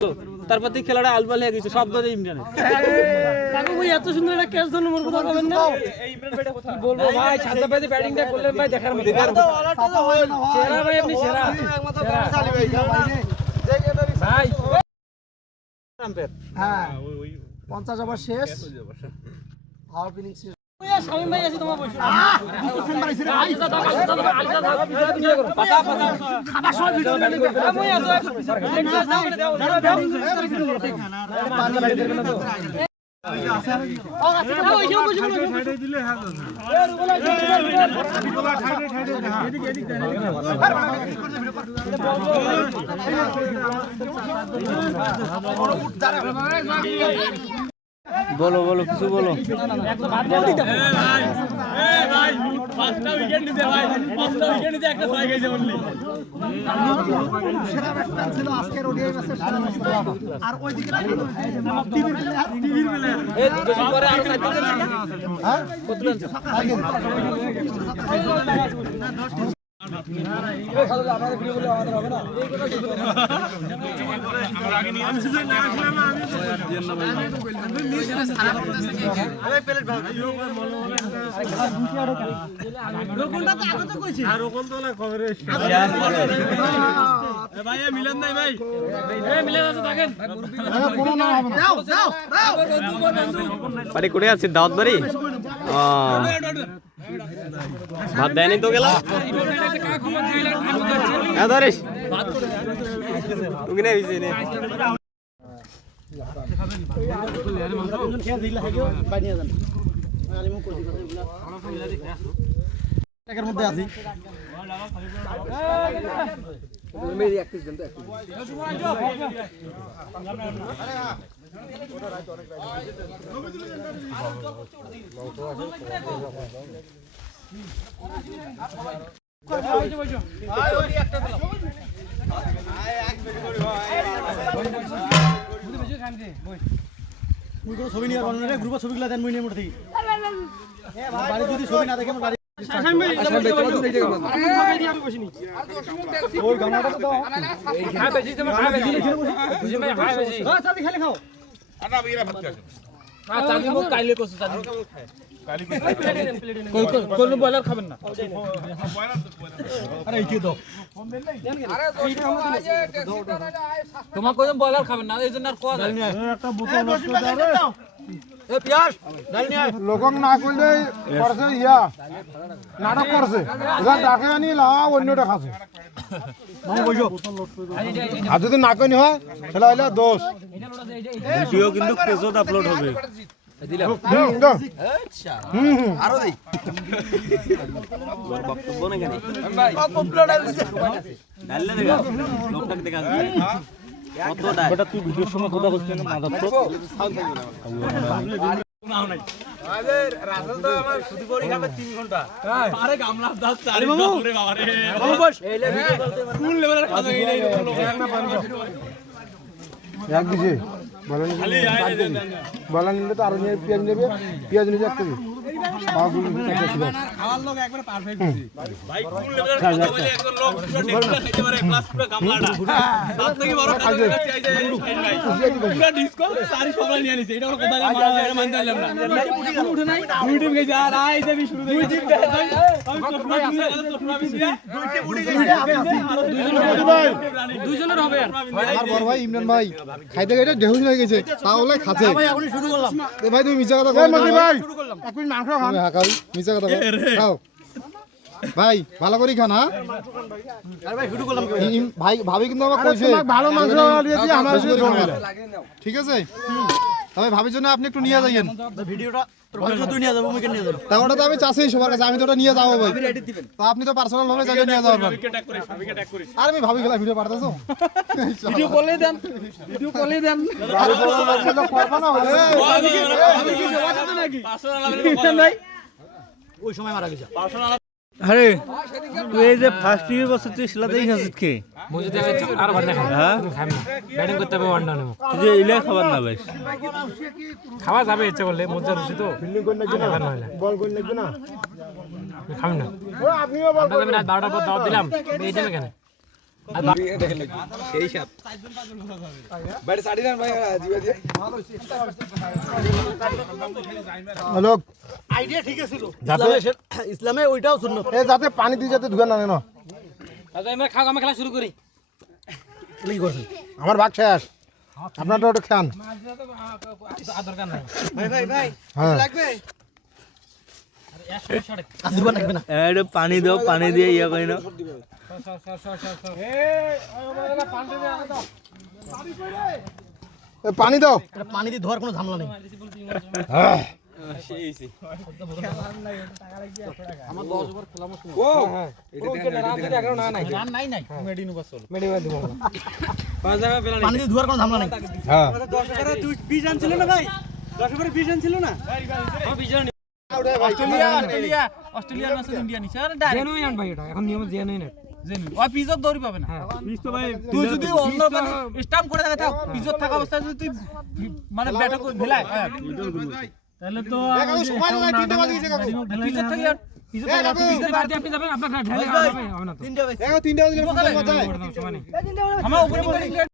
তারপর থেকে খেলাটা আলবাল হয়ে গেছে, সব ধরে ইমরানের। কাকু ভাই এত সুন্দর একটা ক্যাচ ধরলো, মোর কথা বলবেন না। এই ইমরান ভাইটা কোথায়? বলবো ভাই, ছাত্র ভাই ব্যাটিংটা করলেন ভাই, দেখার মতো। সেরা ভাই, আপনি সেরা। ভাই হ্যাঁ 50 ওভার শেষ, হাফ ইনিংস শেষ। শামিম ভাই আছে তোমার বসে। ফোন মারাইছে রে ভাই, পাতা খাবার সময় ভিডিও আমি আছো দাও করে দাও বলো বলো কিছু বলো। সেরা ব্যাটসম্যান ছিল আজকের ওডিআই ম্যাচের সেরা ব্যাটসম্যান। আর ওইদিকে টিভির প্লেয়ার হ্যাঁ বাড়ি করে আছি, দাওয়াত বাড়ি। ভাত দেয়নি তো গেলা ধরিস তুমি না মধ্যে আছি। ছবি নিয়ে গ্রুপে ছবিগুলো দেন মুই নিয়ে মোটে বাড়ি যদি ছবি না দেখে বাড়ি বয়লার খাবেন না। তোমার কোন বয়লার খাবেন না, এই জন্য আর কোয়া যায় একটা বোতল লোকক না করলে করছে ইয়া নাটক করছে, এবার ডাকে আনি লাও অন্যটা খাচ্ছে। আর যদি না কইনি হয় তাহলে হইলে দোষ। ভিডিও কিন্তু পেজত আপলোড হবে। বক্তব্য না কেন লোকটাকে দেখা কতটা তুই ভিডিওর সময় কথা বলছিস না মাদার তো বলা নিলে তো আরো পেঁয়াজ নেবে, পেঁয়াজ নিয়ে এক কেজি আমার লোক একবারে পারফেক্ট ভাই কোন লেভেলের কথা বলে একজন লোক পুরো টেকনিক্যাল খেতে পারে, প্লাস পুরো গামলাটা তার থেকে বড় কাজ চাই যায় ভাই পুরো ডিসকো সারি সবাই নিয়ে নিছে। এটা হলো কথা মারা এটা মানতে পারলাম না। উঠে নাই দুই টিম গেছে আর আই যাবি শুরু দুই টিম আমি চশমা দিয়ে চশমা দিয়ে দুই টিম উঠে গেছে আর দুইজনের হবে। আমার বড় ভাই ইমরান ভাই খাইতে খাইতে দেহুজ হয়ে গেছে, তাহলে খাচ্ছে ভাই এখনই শুরু করলাম। এ ভাই তুমি মিছা কথা কও না ভাই, শুরু করলাম। এক মিনিট মাংস খাও, খাও মিছা কথা খাও ভাই, ভালো করে খান। হ্যাঁ আরে ভাই শুরু করলাম। ভাই ভাবি কিন্তু আমাকে কইছে ভালো মাংস দিয়ে দিয়ে আমার সাথে ঠিক আছে। তবে ভাবির জন্য আপনি একটু নিয়ে যাইয়েন ভিডিওটা তোর ভাই তুই নিয়ে যাবো, মুকে নিয়ে যাবো। তা ওটা তো আমি চাচ্ছি সবার কাছে, আমি তো ওটা নিয়ে যাবো ভাই। তো আপনি তো পার্সোনাল ভাবে জায়গা নিয়ে যাওয়ার পারেন। আর আমি ভাবি গেলা ভিডিও পাঠাতেছো, ভিডিও কলে দেন, ভিডিও কলে দেন। ওই সময় মারা গেছে। আরে তুই এই যে ফার্স্ট ইয়ার বছর তুই শিলাতেই খাচ্ছিস কে বুঝতে পেরেছি আর ভাত না খাই। হ্যাঁ খাই না, ব্যাটিং করতে হবে ওয়ান ডাউনে। তুই যে ইলে খাবার না বেশ খাওয়া যাবে ইচ্ছে করলে, মজা রুচি তো ফিল্ডিং করতে না বল করতে না খাই না। ও আপনিও বল করবেন। রাত 12টার পর দাওয়াত দিলাম এই টাইমে কেন হ্যালো আইডিয়া ঠিক আছে ইসলামে ওইটাও সুন্নত এ যাতে পানি দিয়ে যাতে ধুয়ে না নেন আচ্ছা আমরা খাওয়া আমরা খেলা শুরু করি আমার ভাগ শেষ আপনারটা ওটা খান আর দরকার নাই হ্যাঁ একটু পানি দাও, পানি দিয়ে ইয়ে করে নাও। এ, পানি দাও পানি দিয়ে ধোয়ার কোনো ঝামেলা নেই পানি দিয়ে ধোয়ার কোনো ঝামেলা নেই হ্যাঁ অস্ট্রেলিয়া ম্যাচ ইন্ডিয়া নিছে আরে জেনুইন আন ভাই এটা এখন নিয়ম জেনুইন ওই পিজত দৌড়ি পাবে না পিজ তো ভাই তুই যদি অন্য মানে স্টাম্প করে থাকে থাক পিজত থাকা অবস্থায় যদি তুই মানে ব্যাট করে ভেলায় তাহলে তো সময় নাই 3টা বাজে গেছে কাকু পিজত থাকি আর পিজত পিজে বাদ দিয়ে আপনি যাবেন আপনার ঢেলে হবে হবে না তো 3টা বাজে দেখো 3টা বাজে মজা হয় সময় নেই আমার ওপেনিং ব্যাটিং